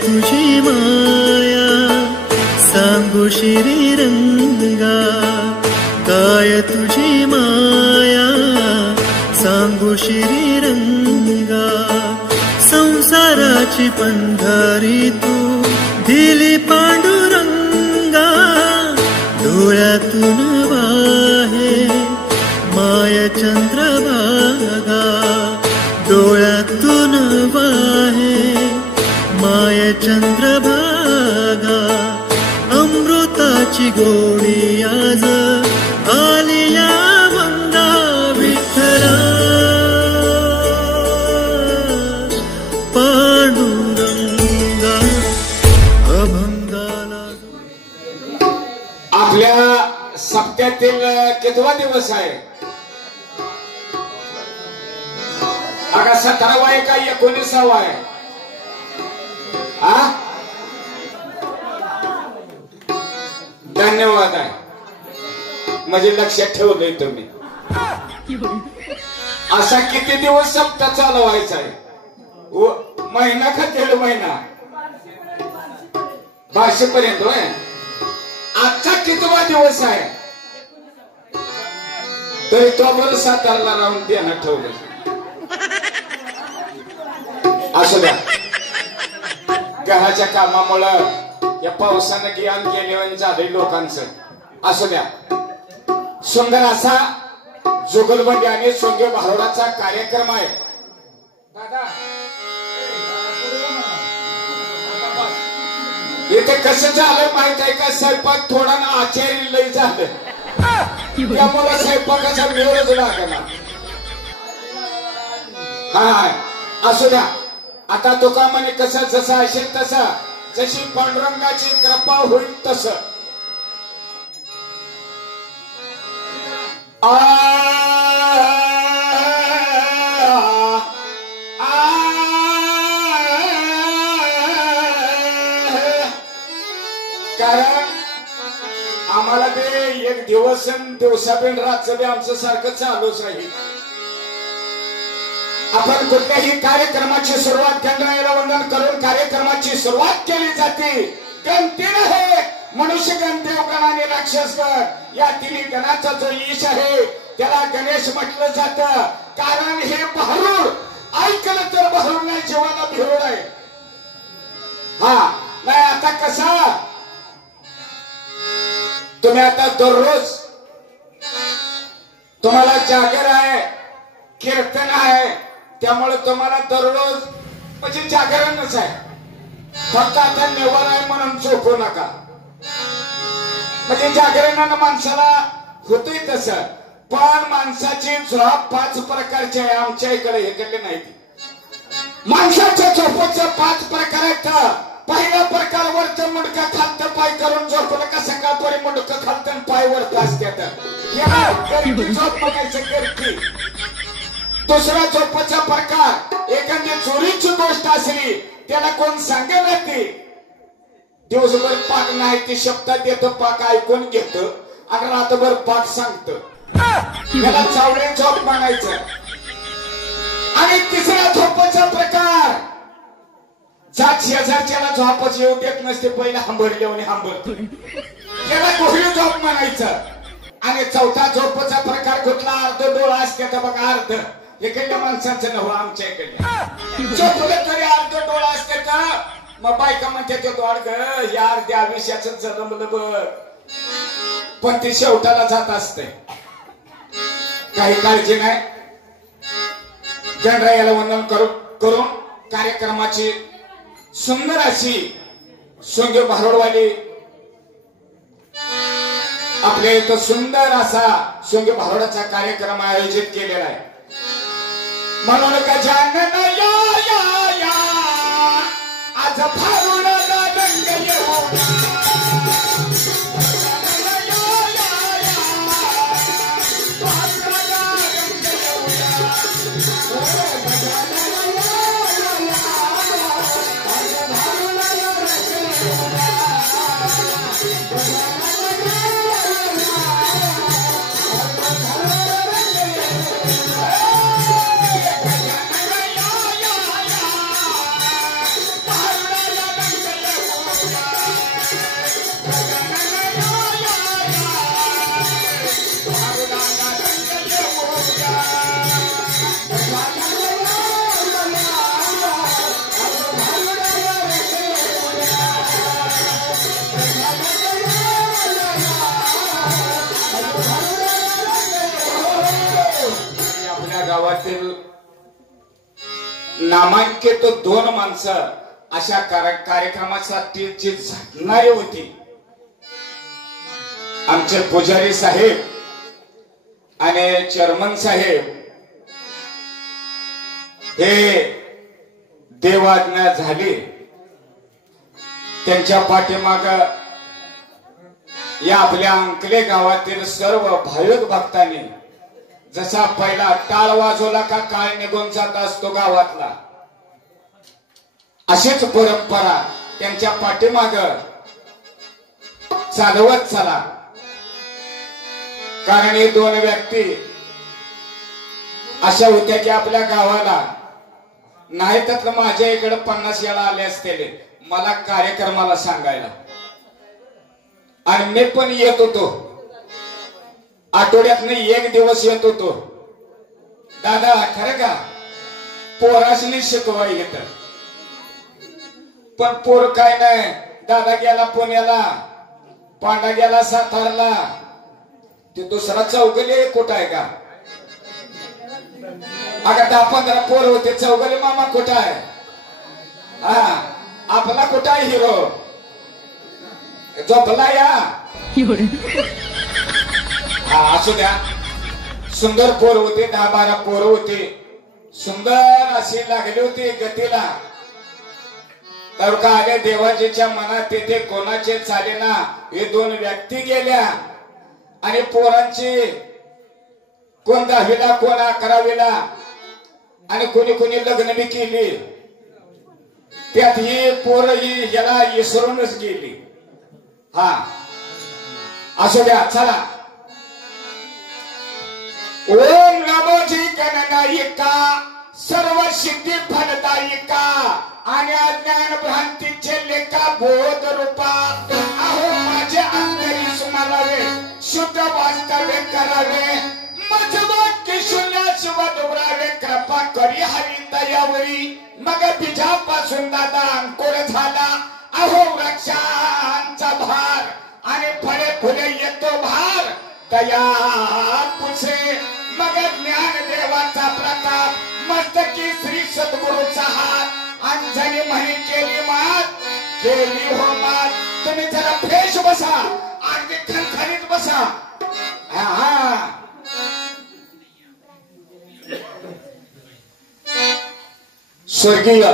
तुझी माया सांगू श्रीरंगा, काय तुझी माया सांगू श्रीरंगा. संसाराची पंढरी तू दिली पांडुरंगा, डोळ्यातून वाहे माय चंद्रभागा, डोळ्यातून वाहे माय चंद्रभागा. अमृताची गोडी आज आली या वंदा विठ्ठला, पांडुरंगा अभंगाला. आपल्या सप्त्यातील कितवा दिवस आहे? अगा 17वा आहे का 19वा आहे? धन्यवाद आहे, म्हणजे लक्षात ठेवलंय तुम्ही. असा किती दिवस सप्ताह चालवायचा आहे? महिना का 1.5 महिना? 1200 पर्यंत होय. आजचा कितवा दिवस आहे? तरी तो बरं सातारला राहून देणं ठेवलं. असू द्या, घराच्या कामामुळं या पावसानं ज्ञान गेले झाले लोकांचं. असू द्या, सुंदर असा जुगलबंदी आणि सोंगे भारुडाचा कार्यक्रम आहे. दादा इथे कसं झालं माहित आहे का? स्वयंपाक थोडा ना आचार्य लय झालं, त्यामुळे स्वयंपाकाचा वेळच लागला. हा असू द्या. आता तुका म्हणे कसं जसं असेल तसं, जशी पांडुरंगाची कृपा होईल तसं. कारण आम्हाला ते एक दिवस दिवसाबीन रातचं बी आमचं सारखं चालूच राहील. आपण कुठल्याही कार्यक्रमाची सुरुवात गणरायाला वंदन करून कार्यक्रमाची सुरुवात केली जाते. गणतीनं हे मनुष्य गण, देवगण आणि राक्षसगण या तिन्ही गणाचा जो ईश आहे त्याला गणेश म्हटलं जातं. कारण हे भारूड ऐकलं तर भारूड नाही, जीवाला भिरूड आहे. हा नाही आता कसा तुम्ही आता दररोज तुम्हाला जागर आहे, कीर्तन आहे, त्यामुळे तुम्हाला दररोज म्हणजे जागरणच आहे. फक्त आता निवार आहे म्हणून झोपू नका. म्हणजे जागरणानं माणसाला होतोय तसं, पण माणसाची झोप 5 प्रकारची आहे. आमच्या इकडे हे केले नाही. माणसाच्या झोपेचं 5 प्रकार आहेत. पहिला प्रकार वरचं मुंडकं खालतं पाय करून झोपलं का सकाळपर्यंत मुंडकं खालतं पाय वर तास देतात. झोप बघायचं करते. दुसरा झोपेचा प्रकार, एखादी चोरीची गोष्ट असली त्याला कोण सांगेल ती दिवसभर पाक नाही ती शब्दात देतो, पाक ऐकून घेतो आणि रात्रभर पाक सांगतो. त्याला चावडे झोप म्हणायचं. आणि तिसरा झोपेचा प्रकार, जात शेजारच्याला झोपच येऊ देत नसते, पहिला हंबरले आणि हंबरतो, त्याला कोहळी झोप म्हणायचं. आणि चौथा झोपेचा प्रकार कुठला? अर्ध डोळा असते तर बघा, अर्ध इकडल्या माणसांचं नव्ह, आमच्या इकडल्या झोपलं तरी अर्ध डोळा असते का? मग बायका म्हणते ते दोड ग या अर्ध्या आयुष्याचं जन्मलं बघ, पण ती शेवटाला जात असते. काही काळजी नाही. गणरायाला वंदन करून कार्यक्रमाची सुंदर अशी सोंगे भारुडवाली आपल्या इथं सुंदर असा सोंगे भारुडाचा कार्यक्रम आयोजित केलेला आहे. म्हणून गजानन या या या आज भारुडाला रंग येऊ. गावातील नामांकित 2 माणसं अशा कार्यक्रमासाठी जी झटणारी होती, आमचे पुजारी साहेब आणि चेअरमन साहेब हे देवाज्ञा झाली. त्यांच्या पाठीमाग या आपल्या अंकले गावातील सर्व भाविक भक्तांनी जसा पहिला टाळ वाजवला का काळ निघून जात असतो गावातला, अशीच परंपरा त्यांच्या पाठीमाग चालवत चला. कारण हे 2 व्यक्ती अशा होत्या की आपल्या गावाला नाही तर माझ्या इकडे 50 वेळा आले असते मला कार्यक्रमाला सांगायला, आणि मी पण येत होतो. आठवड्यातनं 1 दिवस येत होतो. दादा खरं का पोरासनी शिकवाय येत, पण पोर काय नाही. दादा गेला पुण्याला, पांडा गेला सातारला, ते दुसरा चौगले कुठं आहे का? अगं 10-15 पोर होते. चौगले मामा कुठं आहे? हा आपला कुठं आहे हिरो? झोपला या. हा असू द्या. सुंदर पोर होते, 10-12 पोर होते. सुंदर अशी लागली होती गतीला. तर का आले देवाजीच्या मनात येते कोणाचे चालेना. हे 2 व्यक्ती गेल्या आणि पोरांची कोण 10वीला कोण 11वीला आणि कोणी कोणी लग्न बी केली. त्यात ही पोर ही याला विसरूनच गेली. हा असू द्या चला. ओम नमोजी गणनायिका सर्व सिद्धी फलदायिका आणि अज्ञान भ्रांतीचे लेखा बोध रूपा. अहो माझे अंतरी सुमारावे शुद्ध वास्तव्य करावे मज वाक्य शून्याशिव दोरावे कृपा करी हरी दयावरी. मग बीजापासून दादा अंकुर झाला. अहो वृक्षांचा भार आणि फळे फुले येतो भार दया पुसे. मग ज्ञान देवाचा प्रताप मस्तकी श्री सद्गुरूचा हात. अंजनी म्हणी केली मात केली हो मात. तुम्ही जरा फ्रेश बसा, अगदी खणखणीत बसा. हा स्वर्गीय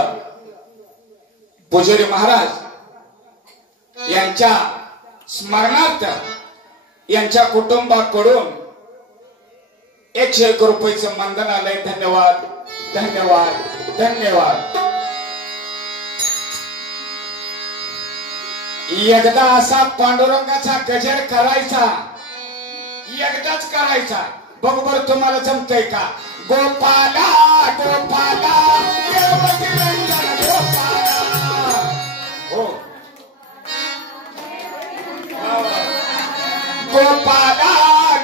पुजारी महाराज यांच्या स्मरणार्थ यांच्या कुटुंबाकडून 101 रुपयाचं मंदनालय. धन्यवाद धन्यवाद धन्यवाद. एकदा असा पांडुरंगाचा गजर करायचा, एकदाच करायचा. बघ बरं तुम्हाला जमतंय का? गोपाला गोपाला देवकी नंदन गोपाला. हो गोपाला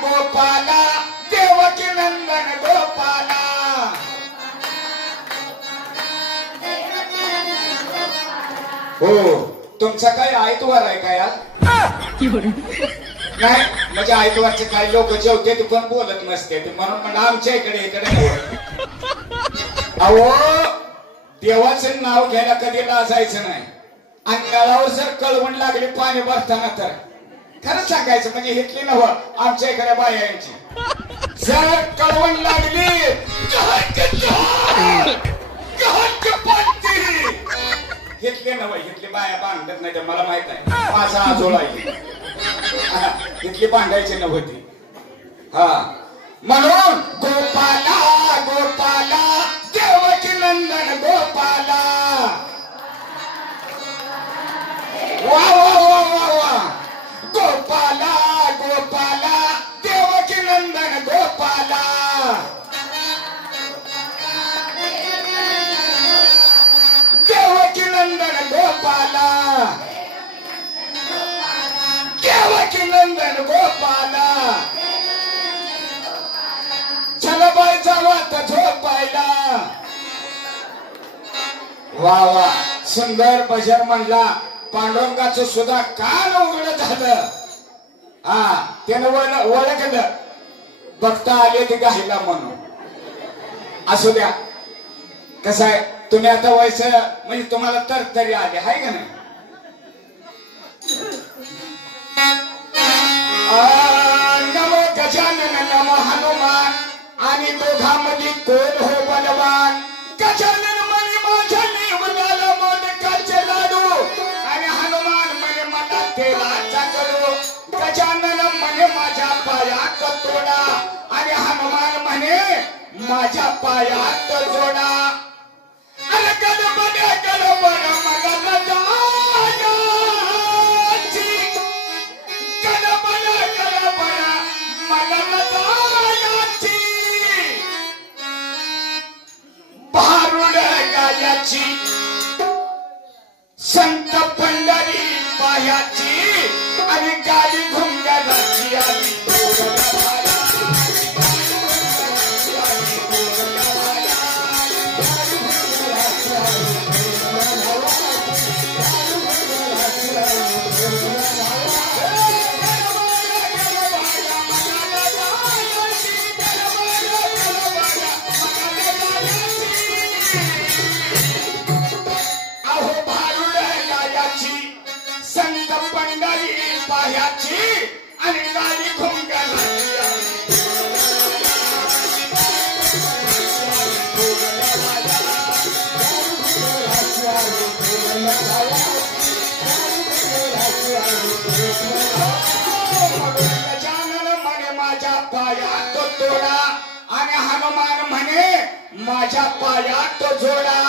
गोपाला देवकी नंदन गोपाला. हो तुमचा काय आयतवार आहे का यार? नाही म्हणजे आयतवारचे काही लोक जेवते ते पण बोलत नसते ते, म्हणून म्हणलं आमच्या इकडे अहो देवाचं नाव घ्यायला कधी लाजायचं नाही. आणि नळावर जर कळवण लागली पाणी भरताना तर खरं सांगायचं म्हणजे घेतली नव आमच्या इकडे बायांची. जर कळवण लागली घेतले नव घेतली बाया बांधत नाही. मला माहित आहे, माझा आजोळा आहे. घेतली बांधायची नव्हती. हा म्हणून गोपाला गोपाला देवकी नंदन गोपाला. वा वा वा वा वा. गोपाला गोपाला देवकी नंदन गोपाला. देवकी नंदन गोपाला. देवकी नंदन गोपाला. छलबाई जावा तर झोपायला. वा वा सुंदर भजन म्हणला. पांडुरंगाचं सुद्धा कान उघड झालं. हा त्यानं ओळखलं बघता आले ते गायला म्हणून. असू द्या. कसं आहे तुम्ही आता वयस म्हणजे तुम्हाला तर तरी आले आहे का नाही. नमो गजानन नमो हनुमान आणि दोघांमध्ये कोण हो बलवान. गजानन म्हणे माझ्या निवडाला मोदकाचे लाडू आणि हनुमान म्हणे मला तेलाचा कडू. गजानन म्हणे माझ्या पायात तोडा आणि हनुमान म्हणे माझ्या पायात जोडा. अरे गडबड गडबड मला जायची गडबड गडबड मला जायची. भारुड गायाची संत पंढरी पायाची आणि गाडी घुंगाराची आली. संत पंढरी पायाची आणि गाडी घुंगाराची. गजानन म्हणे माझ्या पायात तोडा आणि हनुमान म्हणे माझ्या पायात जोडा.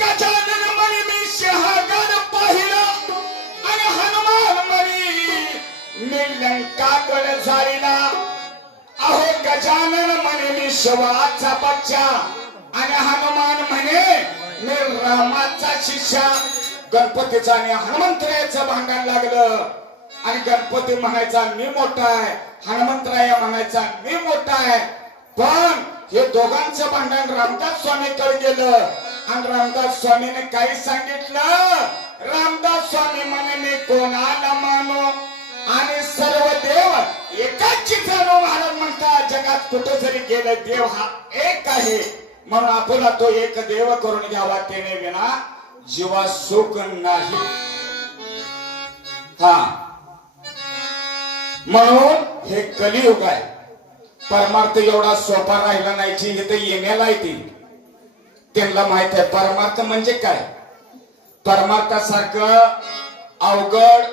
गजानन म्हणे मी शहागड पाहिलं आणि हनुमान म्हणे मी लंकागड जाईना. अहो गजानन म्हणे मी शिवाचा बच्चा आणि हनुमान म्हणे मी रामाचा शिष्या. गणपतीचा आणि हनुमंतरायाचं भांडण लागलं आणि गणपती म्हणायचा मी मोठा आहे, हनुमंतराया म्हणायचा मी मोठा आहे. पण हे दोघांचं भांडण रामदास स्वामीकडे गेलं आणि रामदास स्वामीने काही सांगितलं. रामदास स्वामी म्हणे मी कोणाला मानू आणि सर्व देव एकाची जाणो. महाराज म्हणतात जगात कुठे जरी गेलं देव हा एक आहे म्हणून आपला तो एक देव करून घ्यावा त्याने विना जीवा सुख नाही. हा म्हणून हे कलियुग आहे. परमार्थ एवढा सोपा राहिला नाही. जिथे येण्याला येते त्यांना माहित आहे परमार्थ म्हणजे काय. परमार्थासारखं अवघड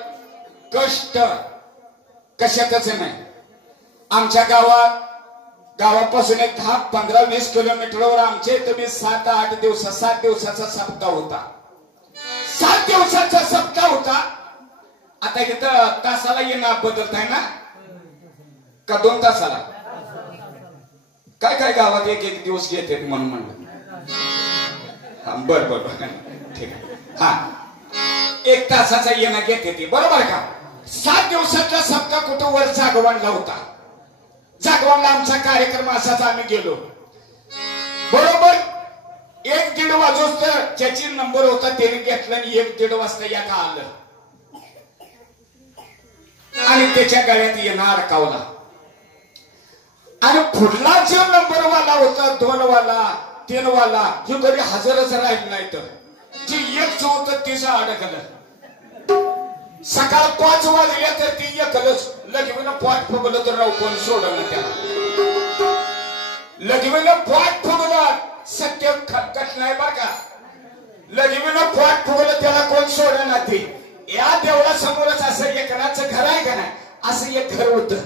कष्ट कशातच नाही. आमच्या गावापासून एक 10, 15, 20 किलोमीटरवर आमच्या इथं मी 7 दिवसाचा सप्ताह होता. 7 दिवसाचा सप्ताह होता. आता इथं तासाला येणं बदलत आहे ना का 2 तासाला. काय काय गावात एक दिवस घेते म्हणून म्हणलं. बर बर ठीक आहे. हा 1 तासाचा येणं घेते ती बरोबर का. 7 दिवसाचा सप्ताह कुठं वर जागवानला होता. जागवानला आमचा कार्यक्रम असाच आम्ही गेलो. बरोबर 1-1:30 वाजोस तर ज्याची नंबर होता त्याने घेतला आणि 1-1:30 वाजता याला आलं आणि त्याच्या गळ्यात येणं अडकावला. आणि पुढला जो नंबर वाला होता 2 वाला 3 वाला हे कधी हजरच राहिलं नाही. तर जे 1 जो होतं तिचं अडकलं. सकाळ 5 वाजल्या तर ती एकलच लगीनं पोट फुगलं तर राव कोण सोडलं त्याला. लगीनं पोट फुगलं सत्य खटखट नाही बरं का. लगीनं पोट फुगलं त्याला कोण सोडलं ते. या देवळा समोरच असं एकराचं घर आहे का नाही असं एक घर होतं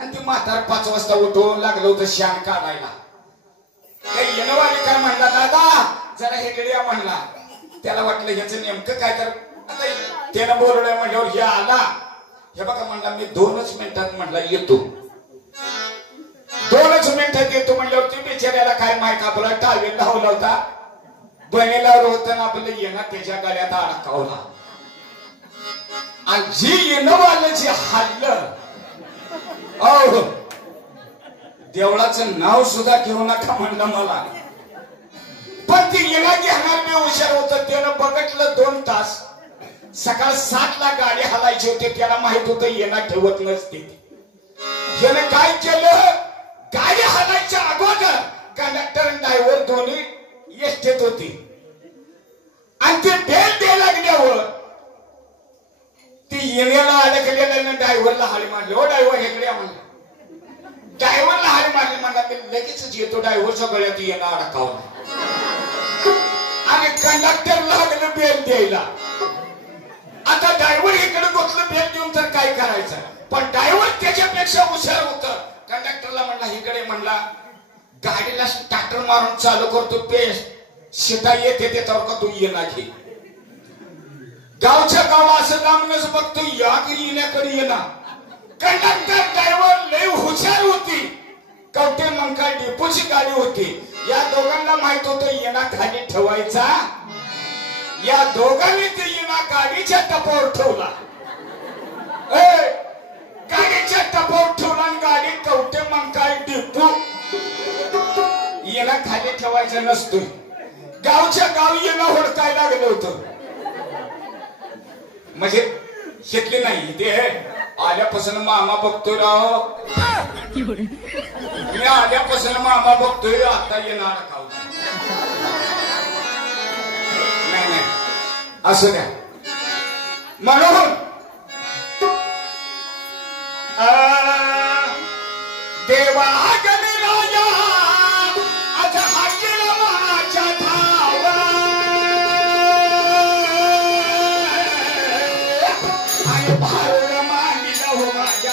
आणि ती म्हातार 5 वाजता उठून लागलं होतं शान काढायला. काही येणवाली काय म्हणला दादा जरा हे गिड्या म्हणला. त्याला वाटलं ह्याचं नेमकं काय तर आता त्यानं बोलवलंय म्हणल्यावर हे आला. हे बघा म्हणला मी 2च मिनिटात म्हणला येतो. 2च मिनिटात येतो म्हणल्यावर ती बिचाऱ्याला काय माहित आपला टावेल लावला होता बनेलावर होतं ना आपलं येणं त्याच्या गळ्यात अडकावला. आणि जी येणवालं जे हल्लं अहो देवळाचं नाव सुद्धा घेऊ नका म्हणलं मला. पण ती येणा घेणार मी हुशार होतं. त्यानं बघितलं 2 तास. सकाळ 7ला गाडी हलायची होती. त्याला माहित होतं येणा ठेवत नसते. त्याने काय केलं गाडी हलायच्या अगोदर कंडक्टर ड्रायव्हर दोन्ही एसटीत होती आणि ते बेल द्यायला लागल्यावर ती येण्याला अडकलेल्या ड्रायव्हरला हाडी मारली. हो ड्रायव्हर हेकडे या म्हणलं. ड्रायव्हरला हाडी मारली म्हणला मी लगेचच येतो. ड्रायव्हरच्या गळ्यात येणं अडकावलं आणि कंडक्टर लागलं बेल द्यायला. आता ड्रायव्हर इकडे गोतलं बेल देऊन तर काय करायचं. पण ड्रायव्हर त्याच्यापेक्षा हुशार होतं. कंडक्टरला म्हणला इकडे म्हणला गाडीला स्टार्टर मारून चालू करतो पेस्ट शिटा येते त्याच्यावर का तू ये ना घे. गावच्या गाव असं लांबनच बघतो या येण्याकडे ये ना. कंडक्टर ड्रायव्हर लय हुशार होती. कवटे मंका डेपोची गाडी होती. या दोघांना माहित होतं येणा खाली ठेवायचा. या दोघांनी ते येणा गाडीच्या टपावर ठेवला. गाडीच्या टपावर ठेवला आणि गाडी कवटे मंका डेपो येणा खाली ठेवायचा नसतो. गावच्या गाव येणं हुडकाय लागलं होतं. म्हणजे शेतले नाही ते आल्यापासून मामा बघतोय राव. मी आल्यापासून मामा बघतोय आता येणार खाऊ. नाही नाही असं द्या म्हणून देवा गणराजा आता हाकेला धावा आणि भारुड मांडीला हो माझ्या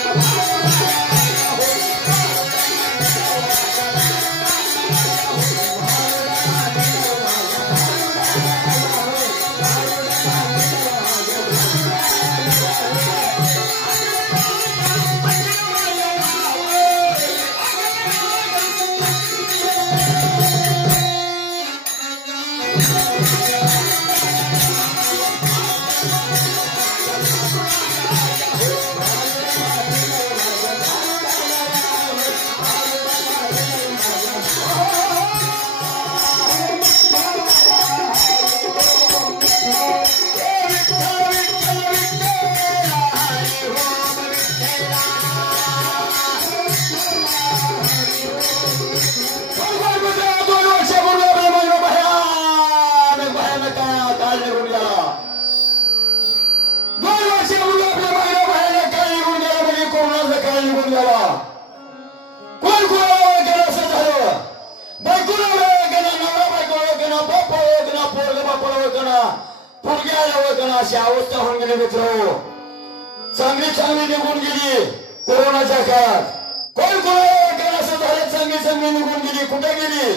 अशी अवस्था होऊन गेली मित्र. चांगली चांगली निघून गेली कोरोनाच्या काळात. कोण कोणाला असं झालं चांगली चांगली निघून गेली. कुठे गेली.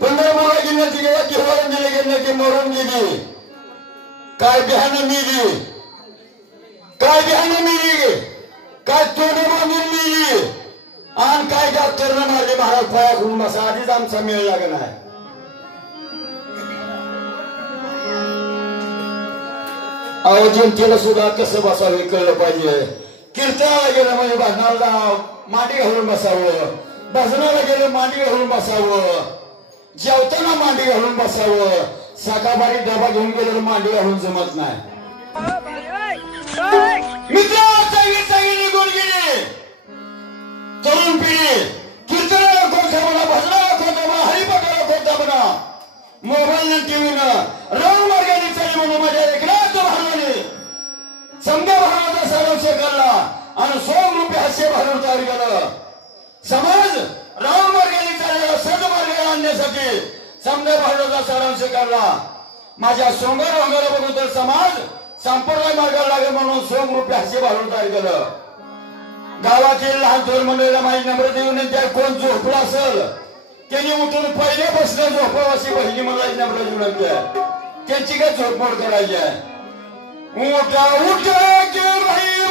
पंढरपूरला गेली ती गेला किरवाळून गेले गेले की मरून गेली. काय बिहानं मिली. काय बिहानं मिली. काय तोंड बांधून मिली. आणि काय डॉक्टरनं मारले महाराज पाया घेऊन बसा. आधीच आमचा मेळ लागला आहे. अहो जनतेला सुद्धा कसं बसावे कळलं पाहिजे. कीर्तनाला गेलं म्हणजे भजनाला मांडी घालून बसावं. भजनाला गेलं मांडी घालून बसावं. जेवताना मांडी घालून बसावं. सकाळी डबा घेऊन गेलं मांडी घालून जमत नाही. मित्र चांगली निघून गेली तरुण पिढी. कीर्तनाला कोणता म्हणा, भजनाला कोणता म्हणा, हरिभक्ताला कोणता म्हणा, मोबाईल टीव्हीनं राम मार्गाने चालली म्हणून माझ्या एकनाथ भानवणे समजा भावनाचा सारांश करला आणि 100 रुपये हास्य भांडवल तयार केलं. समाज राम मार्गाने चाललेला सदमार्गाला आणण्यासाठी समजा भांडवलाचा सारांश करला. माझ्या सोंगर वंगाला बघून तर समाज संपूर्ण मार्गाला लागेल म्हणून 100 रुपये हास्य भांडवल तयार केलं. गावातील लहान थोर मंडळीला माझी नम्रता विनंती आहे. कोण झोपला असेल त्यांनी उठून पहिले बसलं झोपावं अशी बहिणी मला नम्रता विनंती आहे. त्यांची काय झोपमोड करायची आहे. उठा उठा के भैया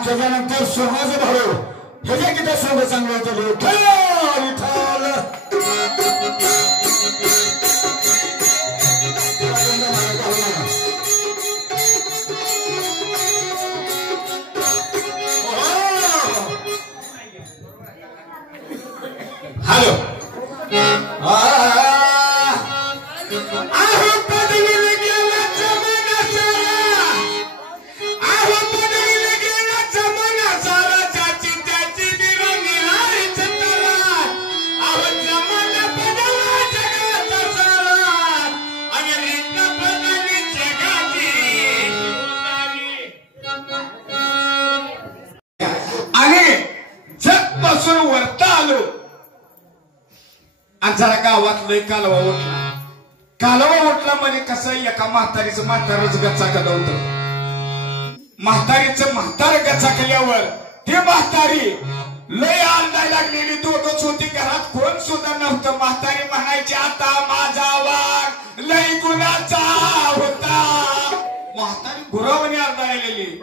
आणि त्याच्यानंतर सोहाज भाऊ ह्याच्या किती सोंग चांगलं होतं विठ्ठल हॅलो जरा गावात लय कालवा उठला म्हणजे कसं एका म्हातारीचं म्हातारच गचाकलं होतं. म्हातारीचं म्हातार गचाकल्यावर ते म्हातारी लय आरडाय लागलेली दोघच होती घरात कोण सुद्धा नव्हतं. म्हातारी म्हणायची आता माझा वाघ लय गुणाचा होता. म्हातारी गुरावाने आरडायलेली.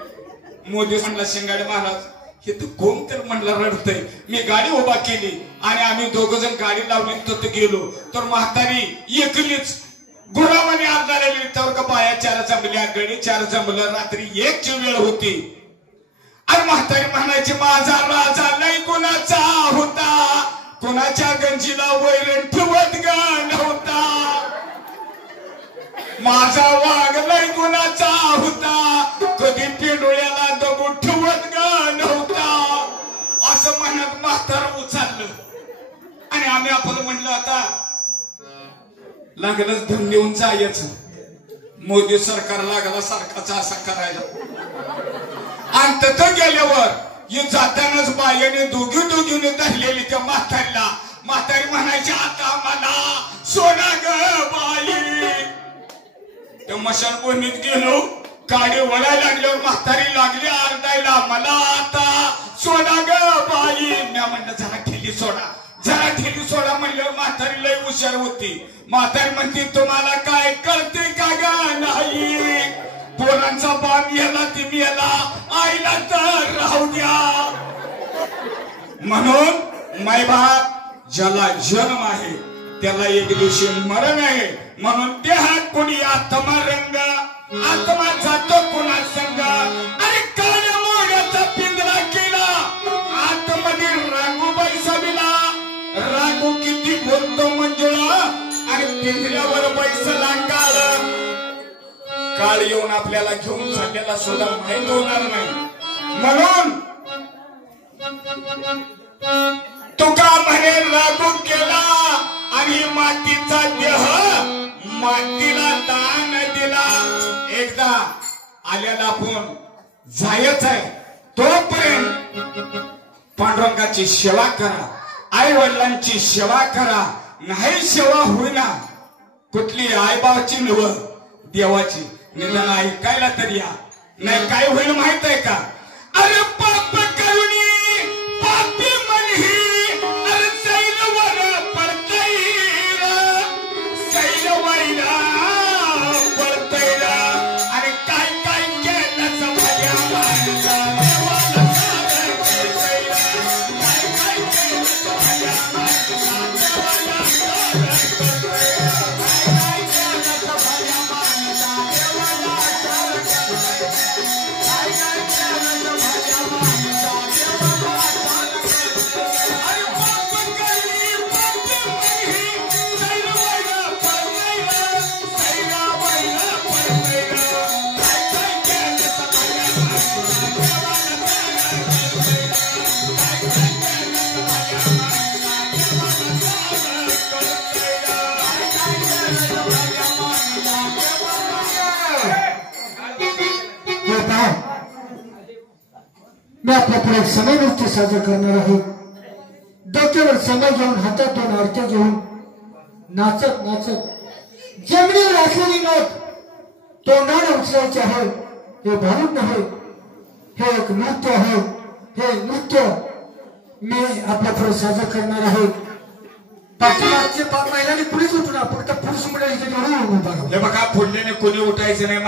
मोदी म्हणला शिंगाडे महाराज हे तू कोण तर म्हणलं रडतय. मी गाडी उभा केली आणि आम्ही दोघ जण गाडी लावली तर गेलो तर म्हातारी एकलीच गुरावाने आरडायलेली. तर का बाया चार जमल्या गडी चार जमलं. रात्री 1ची वेळ होती आणि म्हातारी म्हणायची माझा राजा लय गुणाचा होता. कोणाच्या गंजीला वैरण ठेवत ग नव्हता. माझा वाघ लय गुणाचा होता. कधी पेंडोळ्याला दगड ठेवत ग नव्हता. असं म्हणत म्हातार उचललं आणि आम्ही आपलं म्हणलं आता लागलंच धन देऊन जायचं. मोदी सरकार लागला सारखाचा असा करायला. आणि तिथं गेल्यावर जातानाच बायाने दोघीने धरलेली त्या म्हातारीला. म्हातारी म्हणायची आता मला सोना ग बाई. त्या मशानभूमीत गेलो गाडी वळायला लागल्यावर म्हातारी लागली आरडायला मला आता सोना ग बाई. मी म्हणलं जरा ठेली सोडा म्हणल्यावर म्हातारी लय हुशार होती. म्हातारी म्हणते तुम्हाला काय कळते का ग नाही. पोरांचा बाण याला ती मेला आईला तर राहू द्या. म्हणून मायबाप ज्याला जन्म आहे त्याला एक दिवशी मरण आहे. म्हणून देहात कोणी आत्मा रंग आत्मा जातो कोणा संग. अरे काळ्या मोड्याचा पिंजरा केला आतमध्ये रांगूबाई सबिला. रांगू किती बोलतो मंजुळा आणि पिंजऱ्यावर बैसला काळ. काळ येऊन आपल्याला घेऊन चाललेला सुद्धा माहित होणार नाही. म्हणून तुका म्हणे रागू केला आणि मातीचा देह मातीला दान दिला. एकदा आल्याला आपण जायच आहे तोपर्यंत पांडुरंगाची सेवा करा. आई वडिलांची सेवा करा. नाही सेवा होईना कुठली आईबाची नव देवाची निदान ऐकायला तरी या. नाही काय होईल माहित आहे का. अरे पाप करुणी पापी मनही अरे सैलवर पडतैर सैलवाईला पडतैर. अरे काय काय केलं भया माणसा देवाला सादर करतैर. काय काय केलं भया माणसा देवाला सादर करतैर. काय काय केलं भया माणसा देवाला सादर करतैर. काय काय केलं भया माणसा देवाला सादर करतैर. अरे पाप करी पापी मनही सैलवाईला पडतैर सैलवाईला पडतैर. काय काय केलं भया माणसा देवाला सादर करतैर. काय काय केलं भया माणसा देवाला सादर करतैर. काय काय केलं भया माणसा देवाला. मी आपल्या पुढे समय नृत्य सादर करणार आहे. डोक्यावर समय घेऊन हातात 2 आरत्या घेऊन नाचत नाचत जमिनीवर असलेली नोट तोंडाने उचलायची आहे. हे भारूड नाही हे एक नृत्य आहे. हे नृत्य मी आपल्या पुढे सादर करणार आहे. पाठीमागचे 5 महिलांनी पुढेच उठून फक्त पुरुष मंडळी इथे घेऊन बघा. हे बघा फोडल्याने कोणी उठायचं नाही.